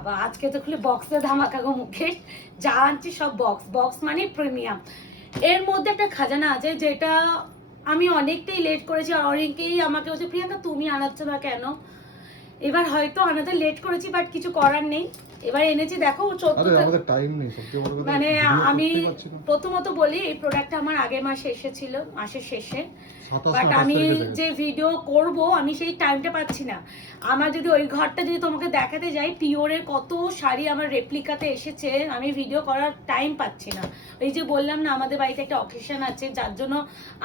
বাবা আজকে তো খুলে বক্সে ধামাকা গো মুকেশ, যা আনছি সব বক্স বক্স মানে প্রিমিয়াম। এর মধ্যে একটা খাজানা আছে যেটা আমি অনেকটাই লেট করেছি, আর অনেকেই আমাকে বলছে প্রিয়াঙ্কা তুমি আনাচ্ছ না কেন। এবার হয়তো আনাতে লেট করেছি, বাট কিছু করার নেই, এবার এনেছি। দেখো 14 মানে আমি প্রথমত বলি এই প্রোডাক্টটা আমার আগের মাসে এসেছিল, মাসের শেষে, বাট আমি যে ভিডিও করব আমি সেই টাইমটা পাচ্ছি না। আমার যদি ওই ঘরটা যদি তোমাকে দেখাতে যাই, পিওরের কত শাড়ি আমার রেপ্লিকাতে এসেছে, আমি ভিডিও করার টাইম পাচ্ছি না। এই যে বললাম না আমাদের বাড়িতে একটা অকেশন আছে, যার জন্য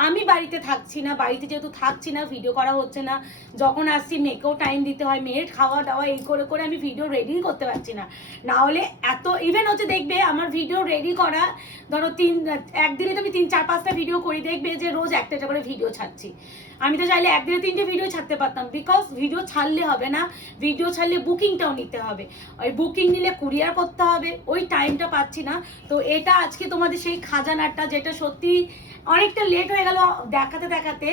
আমি বাড়িতে থাকছি না, বাড়িতে যেহেতু থাকছি না ভিডিও করা হচ্ছে না, যখন আসছি মেয়েকেও টাইম দিতে হয়, মেয়ের খাওয়া দাওয়া এই করে করে আমি ভিডিও রেডি করতে পারছি না। না হলে এত ইভেন হচ্ছে দেখবে আমার ভিডিও রেডি করা, ধরো একদিনে তো আমি 3-4-5টা ভিডিও করি, দেখবে যে রোজ একটা করে ভিডিও ছাড়ছি। আমি তো চাইলে একদিনে 3টে ভিডিও ছাড়তে পারতাম, বিকজ ভিডিও ছাড়লে হবে না, ভিডিও ছাড়লে বুকিংটাও নিতে হবে, ওই বুকিং নিলে কুরিয়ার করতে হবে, ওই টাইমটা পাচ্ছি না। তো এটা আজকে তোমাদের সেই খাজানাটা, যেটা সত্যি অনেকটা লেট হয়ে গেল দেখাতে দেখাতে,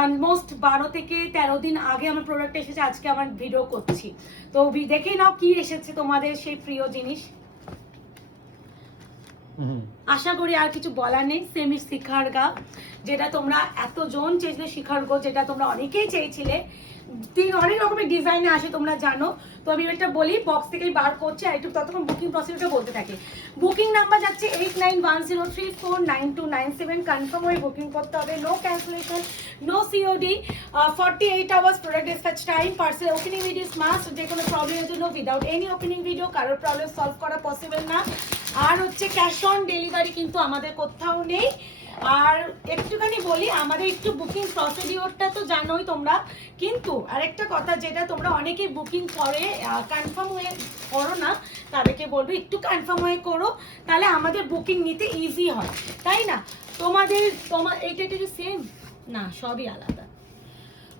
অলমোস্ট 12 থেকে 13 দিন আগে আমার প্রোডাক্ট এসেছে, আজকে আমার ভিডিও করছি। তো দেখেই নাও কি এসেছে তোমাদের সেই প্রিয় জিনিস। আশা করি আর কিছু বলার নেই। সেমি শিখার গা, যেটা তোমরা এতজন চেয়েছিলে, শিখার গো যেটা তোমরা অনেকেই চেয়েছিলে, অনেক রকমের ডিজাইনে আসে তোমরা জানো। তো আমি একটা বলি, বক্স থেকেই বার করছি, আর একটু ততক্ষণ বুকিং প্রসিডিউরটা বলতে থাকি। বুকিং নাম্বার যাচ্ছে 8910349297, কনফার্ম হয়ে বুকিং করতে হবে, no cancellation, no COD, 48 hours product dispatch time, parcel opening video must, যে কোনো প্রবলেমের জন্য উইদাউট এনি ওপেনিং ভিডিও কারোর প্রবলেম সলভ করা পসিবল না। আর হচ্ছে ক্যাশ অন ডেলিভারি কিন্তু আমাদের কোথাও নেই। আর একটুখানি বলি, আমাদের একটু বুকিং প্রসিডিওরটা তো জানোই তোমরা, কিন্তু আরেকটা কথা, যেটা তোমরা অনেকেই বুকিং করে কনফার্ম হয়ে করো না, তাদেরকে বলবো একটু কনফার্ম হয়ে করো, তাহলে আমাদের বুকিং নিতে ইজি হয়, তাই না? এইটা কি সেম না, সবই আলাদা।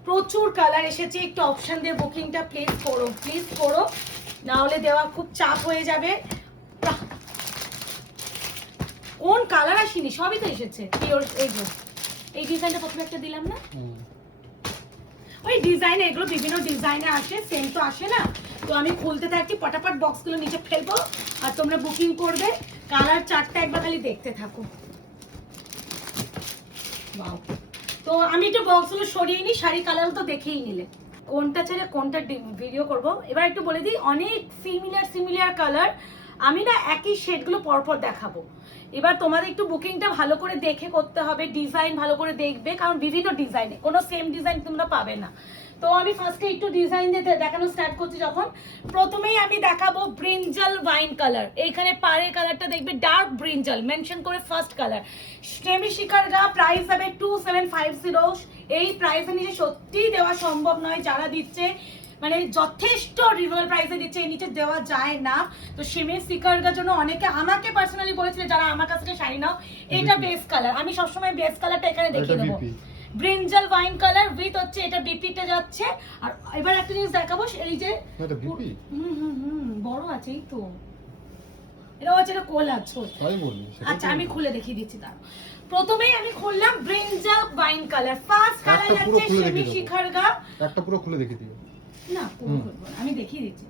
প্রচুর কালার এসেছে, একটু অপশন দিয়ে বুকিংটা প্লিজ করো, না হলে দেওয়া খুব চাপ হয়ে যাবে। কোন কালার আসেনি, সবই তো এসেছে পিওর। এই ডিজাইনটা প্রথমে একটা দিলাম না, ওই ডিজাইনে, এগুলো বিভিন্ন ডিজাইনে আসে, সেম তো আসে না। তো আমি খুলতে থাকি, পটাপট বক্সগুলো নিচে ফেলবো, আর তোমরা বুকিং করবে। কালার চারটা একবার খালি দেখতে থাকো। তো আমি একটু বক্সগুলো সরিয়ে নিই, শাড়ি কালার তো দেখেই নিলে, কোনটা ছেড়ে কোনটা ভিডিও করব। এবার একটু বলে দিই, অনেক সিমিলার কালার, আমি না একই শেডগুলো পরপর দেখাবো। এবার তোমাদের একটু বুকিংটা ভালো করে দেখে করতে হবে, ডিজাইন ভালো করে দেখবে, কারণ বিভিন্ন ডিজাইনে, কোনো সেম ডিজাইন তোমরা পাবে না। তো আমি ফার্স্টে একটু ডিজাইন দিয়ে দেখানো স্টার্ট করছি। যখন প্রথমেই আমি দেখাবো ব্রিঞ্জাল ওয়াইন কালার, এইখানে পাড়ের কালারটা দেখবে ডার্ক ব্রিঞ্জাল মেনশন করে ফার্স্ট কালার। সেমি শিখার গা, প্রাইস হবে 2750। এই প্রাইসের নিচে সত্যিই দেওয়া সম্ভব নয়, যারা দিচ্ছে মানে যথেষ্ট রিজনেবল প্রাইসে দিচ্ছে, এই নিচে দেওয়া যায় না। তো সেমি শিখার জন্য অনেকে আমাকে পার্সোনালি বলেছিল, যারা আমার কাছ থেকে শাড়ি নাও, এটা বেস্ট কালার, আমি সবসময় বেস্ট কালারটা এখানে দেখিয়ে দেবো। ব্রিঞ্জাল ওয়াইন কালার উইথ হচ্ছে এটা বিপিতে যাচ্ছে। আর এবার একটা জিনিস দেখাবো, এই যে বড় আছে, এই তো এটা হচ্ছে, এটা কোল আছে। আচ্ছা আমি খুলে দেখিয়ে দিচ্ছি। তার প্রথমেই আমি খুললাম brinjal wine colour, first colour যাচ্ছে সেমি শিখার গা, একটা পুরো খুলে দেখিয়ে দিও না, আমি দেখিয়ে দিচ্ছি।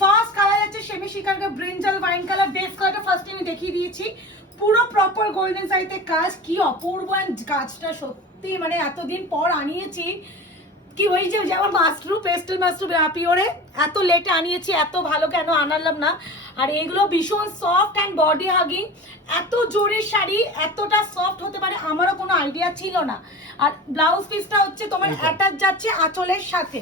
ফার্স্ট কালার আছে সেমি শিখার গা, ব্রিঞ্জাল ওয়াইন কালার, বেস কালারটা ফার্স্ট আমি দেখিয়ে দিয়েছি, পুরো প্রপার গোল্ডেন সাইতে কাজ, কি অপূর্ব। কাজটা সত্যি মানে এতদিন পর আনিয়েছি, কি ওই যে আমার মাস্ট্রু পেস্টেল মাস্ট্রু পিওরে এত লেটে আনিয়েছি, এত ভালো কেন আনালাম না। আর এগুলো ভীষণ সফট অ্যান্ড বডি হাগিং, এত জোরের শাড়ি এতটা সফট হতে পারে আমারও কোনো আইডিয়া ছিল না। আর ব্লাউজ পিসটা হচ্ছে তোমার অ্যাটাচ যাচ্ছে আঁচলের সাথে,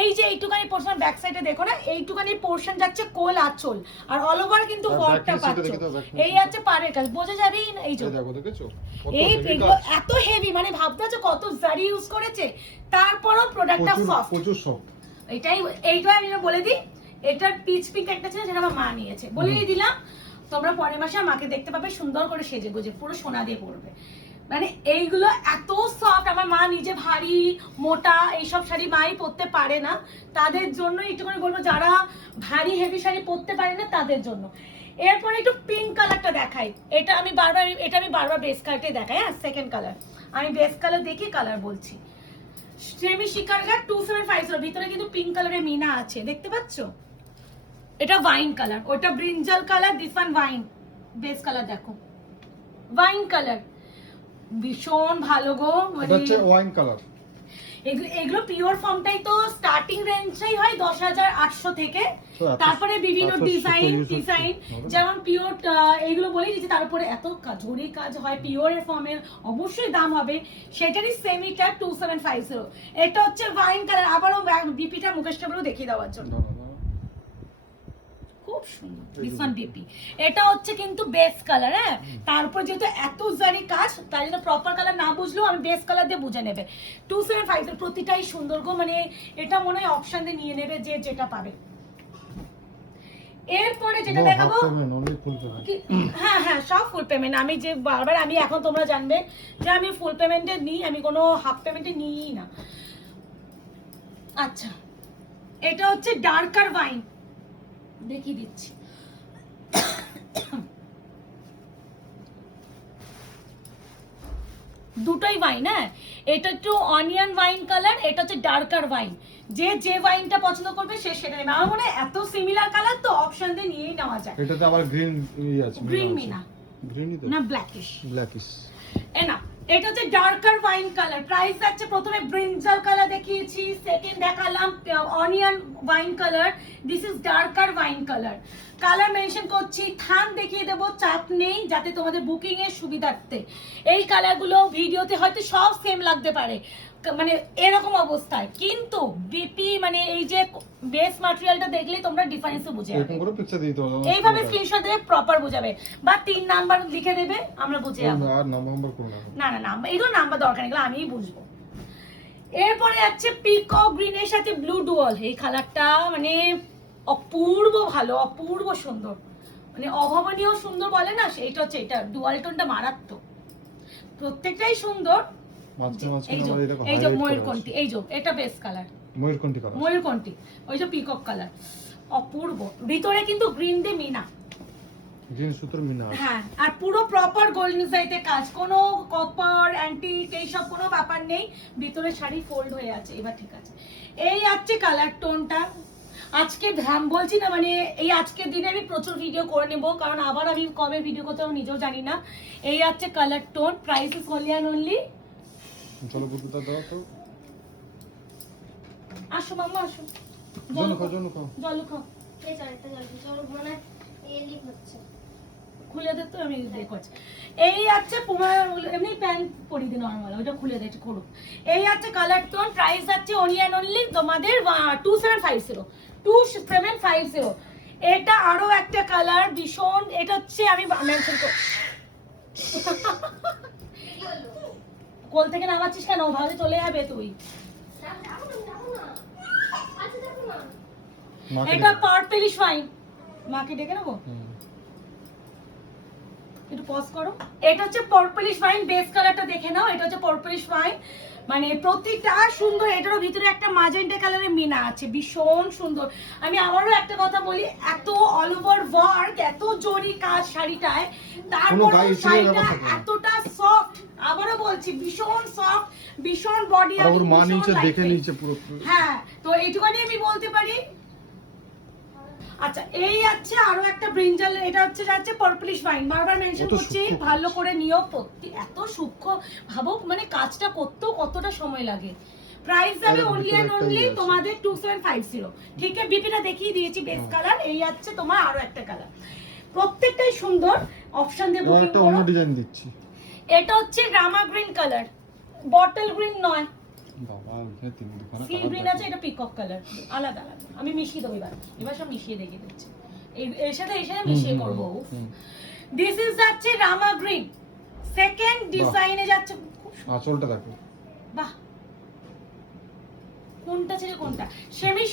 এই যে এইটুখানি পোর্শন ব্যাক সাইডে দেখো না, এইটুখানি পোর্শন যাচ্ছে কোল আঁচল, আর অল ওভার কিন্তু ওয়ার্কটা পাচ্ছ। এই আছে পাড়ের কাজ, বোঝা যাবেই না। এই যে এই এত হেভি, মানে ভাবতে হচ্ছে কত জারি ইউজ করেছে, তারপরও প্রোডাক্টটা সফট। এইটাই আমি বলে দিই, এটার পিচ পিক একটা ছিল, যেটা আমার মা নিয়েছে, বলেই দিলাম। তোমরা পরের মাসে মাকে দেখতে পাবে সুন্দর করে সেজে গুজে, পুরো সোনা দিয়ে পরবে। মানে এইগুলো এত সফট, আমার মা নিজে ভারী মোটা এইসব শাড়ি মাই পরতে পারে না, তাদের জন্য একটু করে বলবো, যারা ভারী হেভি শাড়ি পরতে পারে না তাদের জন্য। এরপরে একটু পিঙ্ক কালারটা দেখাই, এটা আমি বারবার বেস কালারটা দেখাই। হ্যাঁ, সেকেন্ড কালার আমি বেস কালার দেখি কালার বলছি। সেমি শিখার গা 2750, ভিতরে কিন্তু পিঙ্ক কালারের মিনা আছে, দেখতে পাচ্ছ? এটা ওয়াইন কালার, ওটা brinjal colour, this one wine base colour. দেখো ওয়াইন কালার ভীষণ ভালো গো, এটা হচ্ছে ওয়াইন কালার। এগুলো পিওর ফর্মটাই তো স্টার্টিং রেঞ্জটাই হয় 10,800 থেকে, তারপরে বিভিন্ন ডিজাইন যেমন পিওর এইগুলো বলে দিচ্ছি, তারপরে এত জরি কাজ হয় পিওর ফর্মের, অবশ্যই দাম হবে। সেটারই সেমিটা 2750। এটা হচ্ছে ওয়াইন কালার, আবারও বিপিটা মুকেশ ঠাকুরও দেখিয়ে দেওয়ার জন্য খুব সুন্দর। দিস ওয়ান বিপি, এটা হচ্ছে কিন্তু বেস কালার। হ্যাঁ, তারপর যেহেতু এত জারি কাজ, তাই জন্য প্রপার কালার না বুঝলেও আমি বেস কালার দিয়ে বুঝে নেবে। 2750 প্রতিটাই সুন্দর গো, মানে এটা মনে হয় অপশন দিয়ে নিয়ে নেবে যে যেটা পাবে। এরপরে যেটা দেখাবো, হ্যাঁ হ্যাঁ সব ফুল পেমেন্ট। আমি যে বারবার আমি এখন তোমরা জানবে যে আমি ফুল পেমেন্টে নিই, আমি কোনো হাফ পেমেন্টে নিই না। আচ্ছা, এটা হচ্ছে ডার্কার ওয়াইন, দেখিয়ে দিচ্ছি। দুটোই ওয়াইন। হ্যাঁ, এটা একটু অনিয়ন ওয়াইন কালার, এটা হচ্ছে ডার্কার ওয়াইন। যে ওয়াইনটা পছন্দ করবে সে সেটা নেবে। আমার মনে হয় এত সিমিলার কালার তো অপশন দিয়ে নিয়েই নেওয়া যায়। এটাতে আবার গ্রিন আছে, গ্রিন মিনা গ্রিনই তো না ব্ল্যাকিশ, ব্ল্যাকিশ। না এটা হচ্ছে ডার্কার ওয়াইন কালার। প্রাইস আছে, প্রথমে ব্রিঞ্জাল কালার দেখিয়েছি, সেকেন্ড দেখালাম onion wine colour, this is darker wine colour. Colour mention করছি, থান দেখিয়ে দেবো, চাপ নেই, যাতে তোমাদের বুকিং এর সুবিধার্থে। এই কালারগুলো ভিডিওতে হয়তো সব সেম লাগতে পারে, মানে এরকম অবস্থায়, কিন্তু বিপি মানে এই যে বেস ম্যাটেরিয়ালটা দেখলে তোমরা ডিফারেন্স বুঝে যাবে। এরকম করে পিকচার দিতে হবে, এইভাবে স্ক্রিনশট দিয়ে প্রপার বুঝাবে, বা 3 নাম্বার লিখে দেবে, আমরা বুঝে যাবো। আর নাম্বার কোন না না নাম্বার, এগুলো নাম্বার দরকার নেই, এগুলো আমিই বুঝবো। এরপরে আছে পিকক গ্রিনের সাথে ব্লু ডুয়াল। এই কালারটা মানে অপূর্ব ভালো, অপূর্ব সুন্দর, মানে অভাবনীয় সুন্দর বলে না, এটা হচ্ছে এটা ডুয়াল টোনটা মারাত্মক, প্রত্যেকটাই সুন্দর। এই যে ময়ূরকণ্ঠী, এই যে এটা বেস কালার, ময়ূরকণ্ঠী কালার, ময়ূরকণ্ঠী, ওই যে পিকক কালার, অপূর্ব। ভিতরে কিন্তু গ্রিন দিয়ে মিনা, গ্রিন সুতোর মিনা। হ্যাঁ, আর পুরো প্রপার গোল্ডেন সাইতে কাজ, কোনো কপার অ্যান্টিক এইসব কোনো ব্যাপার নেই। ভিতরে শাড়ি ফোল্ড হয়ে আছে। এবার ঠিক আছে, এই আছে কালার টোনটা। আজকে ধ্যান বলছি না, মানে এই আজকের দিনে আমি প্রচুর ভিডিও করে নেব, কারণ আবার আমি কবে ভিডিও করতে আমি নিজেও জানি না। এই আছে colour tone, price is only and only. চলো বুঝতে দাও তো, আসো মাম্মা আসো, জল খাও জল খাও জল খাও। এই চারটা জল চলো, মানে এই লিক হচ্ছে, খুলে দে তো, আমি করছি। এই আছে পুমা, এমনি প্যান্ট পরি দি নরমাল, ওটা খুলে দে, করুক। এই আছে কালার টোন, প্রাইস আছে অনলি অ্যান্ড অনলি তোমাদের 2750। এটা আরো একটা কালার ভীষণ, এটা হচ্ছে আমি মেনশন করব। কোল থেকে নামাচ্ছিস কেন? ভাবে চলে যাবে তুই। এটা পার্পলিশ ওয়াইন, মাকে ডেকে নেবো, একটু পজ করো। এটা হচ্ছে পার্পলিশ ওয়াইন, বেস কালারটা দেখে নাও। এটা হচ্ছে পার্পলিশ ওয়াইন, মানে প্রত্যেকটা সুন্দর। এটারও ভিতরে একটা ম্যাজেন্টা কালারের মিনা আছে, ভীষণ সুন্দর। আমি আবারও একটা কথা বলি, এত অল ওভার ওয়ার্ক, এত জরি কাজ শাড়িটায়, তারপর শাড়িটা এতটা সফট, আবারও বলছি ভীষণ সফট, ভীষণ বডি, আর ওর মা নিচে দেখে নিচে পুরো। হ্যাঁ, তো এইটুকুনি আমি বলতে পারি। আচ্ছা, এই আছে আরো একটা ব্রিঞ্জাল, এটা হচ্ছে যাচ্ছে পার্পলিশ ওয়াইন, বারবার মেনশন করছি, ভালো করে নিও। এত সূক্ষ্ম ভাবো, মানে কাজটা করতেও কতটা সময় লাগে। প্রাইস যাবে অনলি এন্ড অনলি তোমাদের 2750। ঠিক আছে, বিপিটা দেখিয়ে দিয়েছি বেস কালার। এই আছে তোমার আরো একটা কালার, প্রত্যেকটাই সুন্দর। অপশন দিয়ে বুকিং করো। অন্য ডিজাইন দিচ্ছি। এটা হচ্ছে রামা গ্রিন কালার, বটল গ্রিন নয়, বাবা এখানে তিন দুখানা সি গ্রিন আছে, এটা পিকক কালার, আলাদা আলাদা। আমি মিশিয়ে দেবো, এবার সব মিশিয়ে দেখিয়ে দিচ্ছি, এর সাথে মিশিয়ে করবো। দিস ইজ যাচ্ছে রামা গ্রিন, সেকেন্ড ডিজাইনে যাচ্ছে। আঁচলটা দেখো, বাহ, কোনটা ছেড়ে কোনটা, সেমি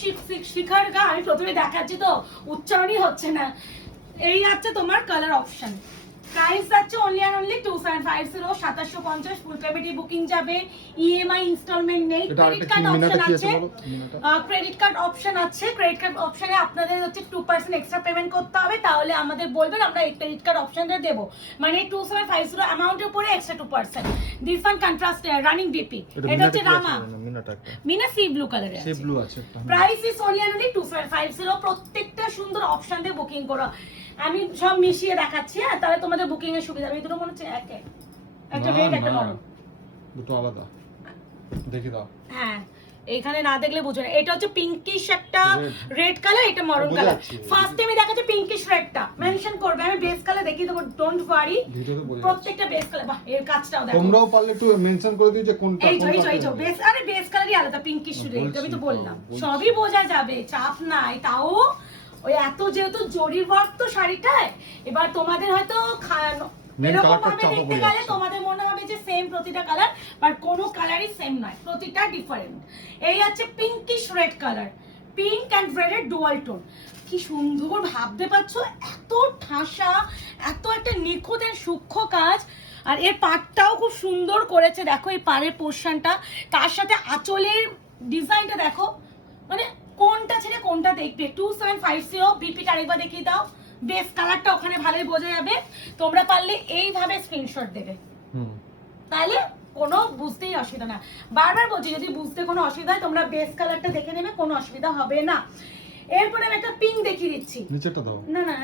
শিখার গা। আমি প্রথমে দেখাচ্ছি তো উচ্চারণই হচ্ছে না। এই আছে তোমার কালার অপশন, প্রাইস যাচ্ছে অনলি আর অনলি 2750 2750 ফুল পেমেন্টে বুকিং যাবে, ইএমআই ইনস্টলমেন্ট নেই, এটা ক্রেডিট আরেকটা কার্ড কি মিনাটা অপশন কি আছে আছে, বলো মিনাটা ক্রেডিট কার্ড অপশন আছে। ক্রেডিট কার্ড অপশনে আপনাদের হচ্ছে 2% এক্সট্রা পেমেন্ট করতে হবে, তাহলে আমাদের বলবেন আমরা এই ক্রেডিট কার্ড অপশনটা দেবো, মানে 2750 অ্যামাউন্টের উপরে extra 2%। This one contrast running DP, এটা হচ্ছে রামা মিনাটা একটা মিনা সি ব্লু কালারে সি আছে। ব্লু আছে একটা প্রাইস ইজ অনলি অনলি 2750। প্রত্যেকটা সুন্দর অপশন দিয়ে বুকিং করো, আমি সব মিশিয়ে দেখাচ্ছি। হ্যাঁ, তাহলে তোমাদের বুকিং এর সুবিধা হবে। এই দুটো মনে হচ্ছে এক এক, একটা না, রেড একটা না, নরম। দুটো আলাদা দেখি দাও। হ্যাঁ, এইখানে না দেখলে বুঝো না। এটা হচ্ছে পিঙ্কিশ একটা Red. রেড কালার, এটা মরুন বোঝা কালার। যাচ্ছে। ফার্স্ট টাইমে দেখাচ্ছে পিঙ্কিশ রেডটা, মেনশন করবে, আমি বেস কালার দেখিয়ে দেবো, ডোন্ট ওয়ারি। ভিডিওতে বলে যাচ্ছে। প্রত্যেকটা বেস কালার, বাহ এর কাজটাও দেখো। তোমরাও পারলে একটু মেনশন করে দিও যে কোনটা এই কোনটা যে বেস, আরে বেস কালারই আলাদা, পিঙ্কিশ রেড, আমি তো বললাম বলছি। সবই বোঝা যাবে, চাপ নাই। তাও ওই এত যেহেতু জরি ওয়ার্ক তো শাড়িটায়, এবার তোমাদের হয়তো Main এরকম colourটা ভাবে চাপা দেখতে পড়ে গেলে যাচ্ছে। তোমাদের মনে হবে যে সেম প্রতিটা কালার, বাট কোনো কালারই সেম নয়, প্রতিটা ডিফারেন্ট। এই আছে pinkish red colour, pink and red এর ডুয়াল টোন। কি সুন্দর, ভাবতে পারছো এত ঠাসা, এত একটা নিখুঁত এর সূক্ষ্ম কাজ। আর এর পাটটাও খুব সুন্দর করেছে, দেখো এই পাড়ের পোর্শনটা, তার সাথে আঁচলের ডিজাইনটা দেখো, মানে কোনটা ছেড়ে কোনটা দেখবে। 2750 বিপিটা আরেকবার দেখিয়ে দাও, বেস কালারটা ওখানে ভালোই বোঝা যাবে। তোমরা পারলে এইভাবে স্ক্রিনশট দেবে, হুম তাহলে কোনো বুঝতেই অসুবিধা না। বারবার বলছি, যদি বুঝতে কোনো অসুবিধা হয় তোমরা বেস কালারটা দেখে নেবে, কোনো অসুবিধা হবে না। এরপরে আমি একটা পিঙ্ক দেখিয়ে দিচ্ছি, নিচেটা দাও না না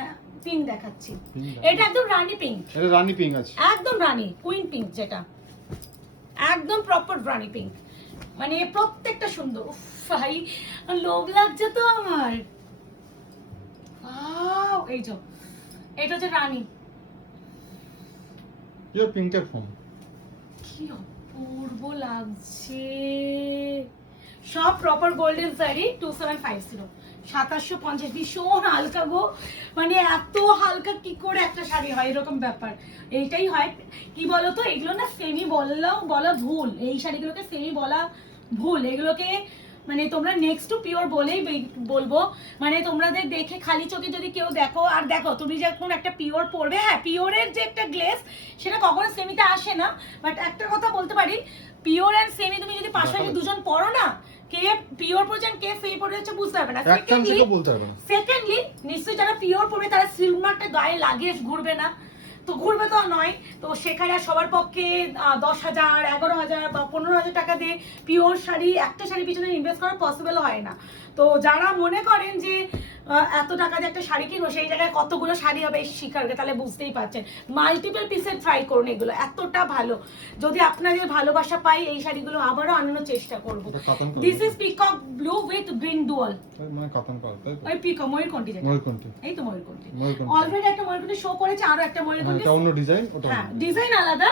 পিঙ্ক দেখাচ্ছি। Pink দাও। এটা একদম রানী পিঙ্ক, এটা রানী পিঙ্ক আছে একদম রানী কুইন পিঙ্ক, যেটা একদম প্রপার রানী পিঙ্ক, মানে প্রত্যেকটা সুন্দর। উফ ভাই লোভ লাগছে তো আমার। Wow, এই যে এটা হচ্ছে রানী, ইওর পিঙ্কের ফর্ম কি অপূর্ব লাগছে। সব প্রপার গোল্ডেন শাড়ি 2750 2750, ভীষণ হালকা গো, মানে এত হালকা কি করে একটা শাড়ি হয়, এরকম ব্যাপার। এইটাই হয় কি বলতো, এগুলো না সেমি বলা ভুল, এই শাড়িগুলোকে সেমি বলা ভুল, এগুলোকে মানে তোমরা নেক্সট টু পিওর বলেই বলবো। মানে তোমাদের দেখে খালি চোখে যদি কেউ দেখো, আর দেখো তুমি যখন একটা পিওর পরবে, হ্যাঁ পিওরের যে একটা গ্লেস সেটা কখনো সেমিতে আসে না, বাট একটা কথা বলতে পারি, পিওর এন্ড সেমি তুমি যদি পাশাপাশি দুজন পরো না, কে পিওর পরছেন কে ফেক পরে হচ্ছে বুঝতে পারবে না। এক চান্স তো বলতে হবে না। সেকেন্ডলি নিশ্চয়ই যারা পিওর পরবে তারা সিল্ক মার্কটা গায়ে লাগিয়ে ঘুরবে না, তো ঘুরবে তো নয়, তো সেখানে আর সবার পক্ষে 10,000 11,000 বা 15,000 টাকা দিয়ে পিওর শাড়ি একটা শাড়ির পিছনে ইনভেস্ট করা পসিবল হয় না। তো যারা মনে করেন যে এত টাকা দিয়ে একটা শাড়ি কিনবো, সেই জায়গায় কতগুলো শাড়ি হবে শিখারকে, তাহলে বুঝতেই পারছেন। মাল্টিপল পিসের ট্রাই করুন, এগুলো এতটা ভালো। যদি আপনাদের ভালোবাসা পাই, এই শাড়িগুলো আবারও আনানোর চেষ্টা করবো। এটা কাতান colour. This is peacock blue with green dual, মানে কাতান কালার তাই তো ওই পিকক ময়ূরকণ্ঠী, যেটা ময়ূরকণ্ঠী এই তো ময়ূরকণ্ঠী। ময়ূরকণ্ঠী অলরেডি একটা ময়ূরকণ্ঠী শো করেছে, আরো একটা মানে ময়ূরকণ্ঠী, এটা অন্য ডিজাইন ওটা হ্যাঁ অন্য ডিজাইন আলাদা।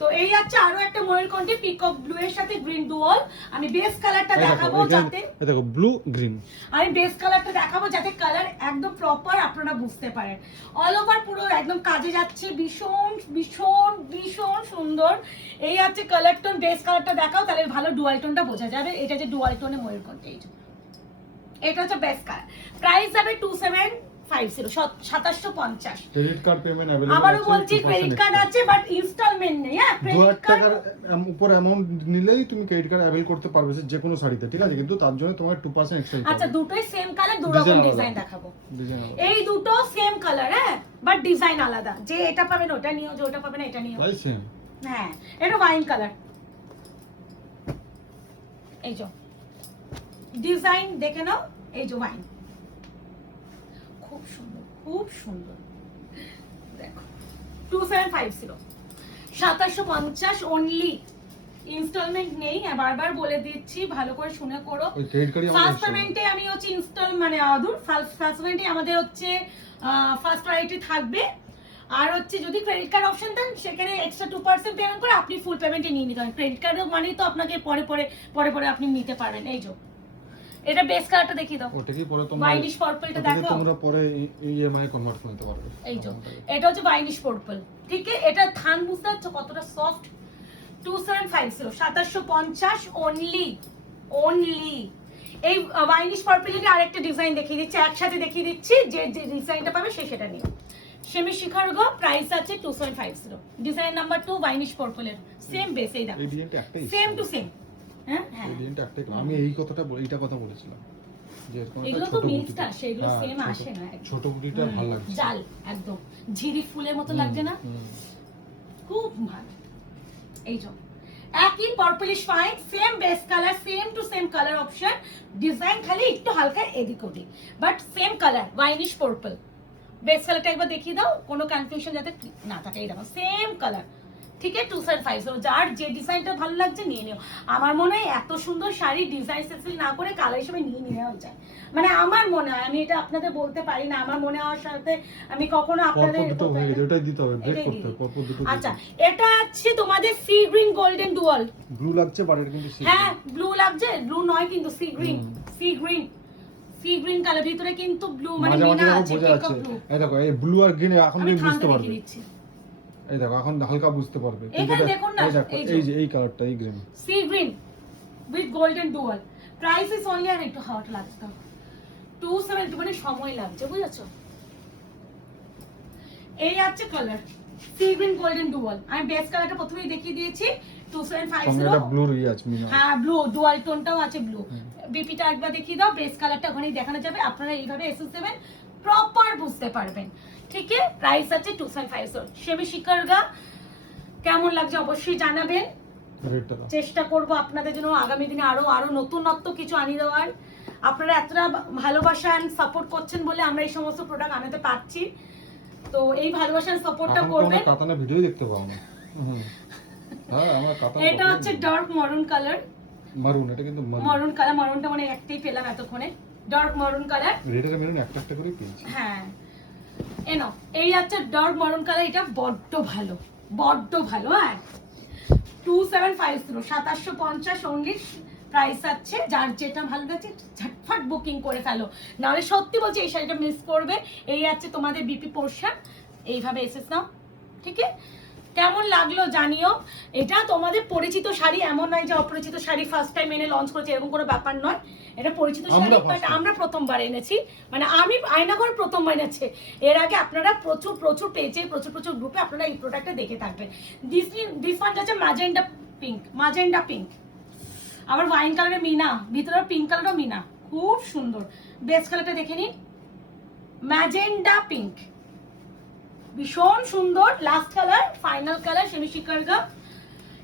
তো এই আছে আরো একটা ময়ূরকণ্ঠী পিকক ব্লু এর সাথে গ্রিন ডুয়াল। আমি বেস কালারটা এই দেখো, দেখাবো এই যে- যাতে, এই দেখো ব্লু গ্রিন আমি বেস কালারটা দেখাবো যাতে কালার একদম প্রপার আপনারা বুঝতে পারেন। অল ওভার পুরো একদম কাজে যাচ্ছে, ভীষণ ভীষণ ভীষণ সুন্দর। এই আছে কালার টোন, বেস কালারটা দেখাও তাহলে ভালো ডুয়াল টোনটা বোঝা যাবে। এটা যে ডুয়াল টোনে ময়ূরকণ্ঠী, এটা হচ্ছে বেস কালার। প্রাইস যাবে 2750 2750। ক্রেডিট কার্ড পেমেন্ট अवेलेबल আবারও বলছি ক্রেডিট কার্ড আছে বাট ইনস্টলমেন্ট নেই। হ্যাঁ ক্রেডিট 2000 কার্ড টাকার উপর অ্যামাউন্ট নিলেই তুমি ক্রেডিট কার্ড অ্যাভেল করতে পারবে যে কোনো শাড়িতে, ঠিক আছে, কিন্তু তার জন্য তোমার 2% এক্সট্রা দিতে আচ্ছা হবে। দুটোই সেম কালার, দু রকম Design আলাদা। ডিজাইন দেখাবো। ডিজাইন আলাদা। এই দুটো সেম কালার, হ্যাঁ বাট ডিজাইন আলাদা। যে এটা পাবেন ওটা নিও, যে ওটা পাবেন এটা নিও। তাই সেম হ্যাঁ এটা ওয়াইন কালার, এই যে ডিজাইন দেখে নাও, এই যে ওয়াইন, খুব সুন্দর খুব সুন্দর। দেখো 2750 2750 অনলি, ইনস্টলমেন্ট নেই। বারবার বলে দিচ্ছি, ভালো করে শুনে করো। ওই ক্রেডিট কার্ডই ফার্স্ট আমাদের পেমেন্টে আমি হচ্ছে ইনস্টল মানে ফার্স্ট পেমেন্টে আমাদের হচ্ছে ফার্স্ট প্রায়োরিটি থাকবে। আর হচ্ছে যদি ক্রেডিট কার্ড অপশন দেন সেখানে এক্সট্রা 2% পেমেন্ট করে আপনি ফুল পেমেন্টে নিয়ে নিতে পারেন। ক্রেডিট কার্ডও মানেই তো আপনাকে পরে আপনি নিতে পারবেন। এই যে এটা বেস কালারটা দেখিয়ে দাও, ওটা কি পরে তোমরা ওয়াইনিশ পার্পলটা ওটাকে দেখো, তোমরা পরে ইএমআই কনভার্ট করে নিতে পারবে। এই যে এটা হচ্ছে ওয়াইনিশ পার্পল, ঠিক আছে। এটা থান বুঝতে পারছো কতটা সফট। 2750 2750 অনলি। এই ওয়াইনিশ পার্পলের আরেকটা ডিজাইন দেখিয়ে দিচ্ছি, একসাথে দেখিয়ে দিচ্ছি, যে যে ডিজাইনটা পাবে সে সেটা নিও। সেমি শিখার গো, প্রাইস আছে 2750। ডিজাইন নাম্বার 2 ভাইনিশ পার্পলের সেম বেস, এই দেখো এই ডিজাইনটা একটাই সেম টু সেম। হ্যাঁ হ্যাঁ, এই ডিজাইনটা একটাই। আমি এই কথাটা এইটা কথা বলেছিলাম যে এরকম একটা এগুলো তো ছোট মিক্সড বুটিটা। আসে, এগুলো হ্যাঁ, সেম ছোট- আসে না। ছোট বুটিটা ভালো লাগছে। জাল একদম ঝিরি ফুলের মতো লাগছে না, খুব ভালো। এই যে একই purplish fine, same base colour, same to same colour option, design খালি একটু হালকা এদিক ওদিক, বাট সেম কালার ভাইনিশ পার্পল। বেস কালারটা একবার দেখিয়ে দাও, কোনো কনফিউশন যাতে না থাকে। এই দেখো সেম কালার, ঠিক আছে 2750। যার যে ডিজাইনটা ভালো লাগছে নিয়ে নিও। আমার মনে হয় এত সুন্দর শাড়ি ডিজাইন সেসেল না করে কালার হিসেবে নিয়ে নেওয়া যায়, মানে আমার মনে হয়, আমি এটা আপনাদের বলতে পারি না, আমার মনে হওয়ার সাথে আমি কখনো আপনাদের পরপর দুটো হয়ে গেছে, ওটাই দিতে হবে, ব্রেক এটাই করতে হবে, দিই। পরপর দুটো। আচ্ছা, এটা আছে তোমাদের sea green golden dual. Blue লাগছে বাট এটা কিন্তু হ্যাঁ ব্লু লাগছে, ব্লু নয় কিন্তু সি গ্রিন, হুম। Sea green, sea green colour, ভিতরে কিন্তু ব্লু মানে মাঝে মাঝে মিনা দেখো আছে, বোঝা পিকক যাচ্ছে। ব্লু। এই দেখো এই ব্লু আর গ্রিন এখন আমি তুমি বুঝতে ঠান্ডা পারবে। দেখিয়ে দিচ্ছি। এই দেখো এখন হালকা বুঝতে পারবে। কিন্তু এখানে এটা- দেখুন না, এই দেখো এই যে। এই যে এই কালারটা, এই green. Sea green with golden dual, price is only, আর একটু হাওয়াটা লাগছে 270, মানে সময় লাগছে, বুঝেছো? এই আছে colour sea green golden dual, আমি বেস কালারটা প্রথমেই দেখিয়ে দিয়েছি সঙ্গে 2750। একটা ব্লুর ইয়ে আছে মিনা। হ্যাঁ ব্লু ডুয়াল টোনটাও আছে ব্লু। বিপিটা একবার দেখিয়ে দাও, বেস কালারটা ওখানেই দেখানো যাবে, আপনারা এইভাবে SS7 প্রপার বুঝতে পারবেন। ঠিক আছে, প্রাইস আছে 2750। সেমি শিকারগা কেমন লাগছে অবশ্যই জানাবেন, রেডটা দাও। চেষ্টা করব আপনাদের জন্য আগামী দিনে আরো আরো নতুনত্ব কিছু আনিয়ে দেওয়ার। আপনারা এতটা ভালোবাসা এন্ড সাপোর্ট করছেন বলে আমরা এই সমস্ত প্রোডাক্ট আনাতে পারছি, তো এই ভালোবাসা এন্ড সাপোর্টটা এখন তো করবেন। আমরা কাতানা ভিডিও দেখতে পাও না। হ্যাঁ আমার কাতানা। এটা হচ্ছে ডার্ক মরুন কালার, মারুন, এটা কিন্তু মরুন কালার, মরুনটা মানে একটাই পেলাম এতক্ষণে, ডার্ক মরুন কালার। রেড আর মেরুন একটা একটা করে পেয়েছি। হ্যাঁ এনো, এই আছে ডার্ক মরুন কালার, এটা বড্ড ভালো, বড্ড ভালো। হ্যাঁ 2750, 2750 অনলি প্রাইস আছে। যার যেটা ভালো লাগছে ঝটফট বুকিং করে ফেলো, নাহলে সত্যি বলছি এই শাড়িটা মিস করবে। এই আছে তোমাদের বিপি পোর্শন, এইভাবে এসেস নাও। ঠিক আছে, কেমন লাগলো জানিও। এটা তোমাদের পরিচিত শাড়ি, এমন নয় যে অপরিচিত শাড়ি ফার্স্ট টাইম এনে লঞ্চ করেছে, এরকম কোনো ব্যাপার নয়। এটা পরিচিত শাড়ি, বাট আমরা প্রথমবার এনেছি, মানে আমি আয়নাঘর প্রথমবার এনেছি। এর আগে আপনারা প্রচুর প্রচুর পেজে, প্রচুর প্রচুর গ্রুপে আপনারা এই প্রোডাক্টটা দেখে থাকবেন। দিস ওয়ান যাচ্ছে ম্যাজেন্ডা পিঙ্ক, ম্যাজেন্ডা পিঙ্ক, আবার ওয়াইন কালারের মিনা, ভিতরে পিঙ্ক কালারও মিনা, খুব সুন্দর। বেস কালারটা দেখে নিন, ম্যাজেন্ডা পিঙ্ক, ভীষণ সুন্দর। লাস্ট কালার, ফাইনাল কালার সেমি শিকারগা।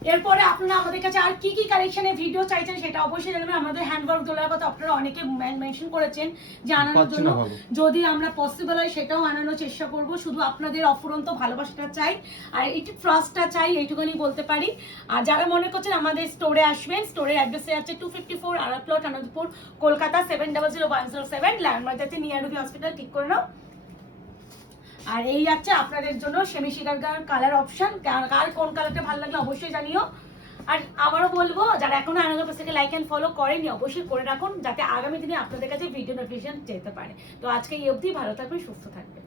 এরপরে আপনারা আমাদের কাছে আর কি কি কালেকশনের ভিডিও চাইছেন সেটা অবশ্যই জানাবেন। আমাদের হ্যান্ডওয়ার্ক দোলার কথা আপনারা অনেকে মেনশন করেছেন যে আনানোর জন্য, যদি আমরা পসিবল হয় সেটাও আনানোর চেষ্টা করব। শুধু আপনাদের অফুরন্ত ভালোবাসাটা চাই আর একটু ট্রাস্টটা চাই, এইটুকুনি বলতে পারি। আর যারা মনে করছেন আমাদের স্টোরে আসবেন, স্টোরের অ্যাড্রেসে আছে 254 আড়া প্লট, আনন্দপুর, কলকাতা 700107, ল্যান্ডমার্ক যাচ্ছে নিয়ার রুবি হসপিটাল, ঠিক করে নাও। আর এই যাচ্ছে আপনাদের জন্য সেমি শিকারগার কালার অপশন, কার কোন কালারটা ভালো লাগলে অবশ্যই জানিও। আর আবারও বলবো, যারা এখনো আনন্দ পেজটাকে লাইক এন্ড ফলো করেনি অবশ্যই করে রাখুন, যাতে আগামী দিনে আপনাদের কাছে ভিডিও নোটিফিকেশন যেতে পারে। তো আজকে এই অবধি, ভালো থাকবেন, সুস্থ থাকবেন।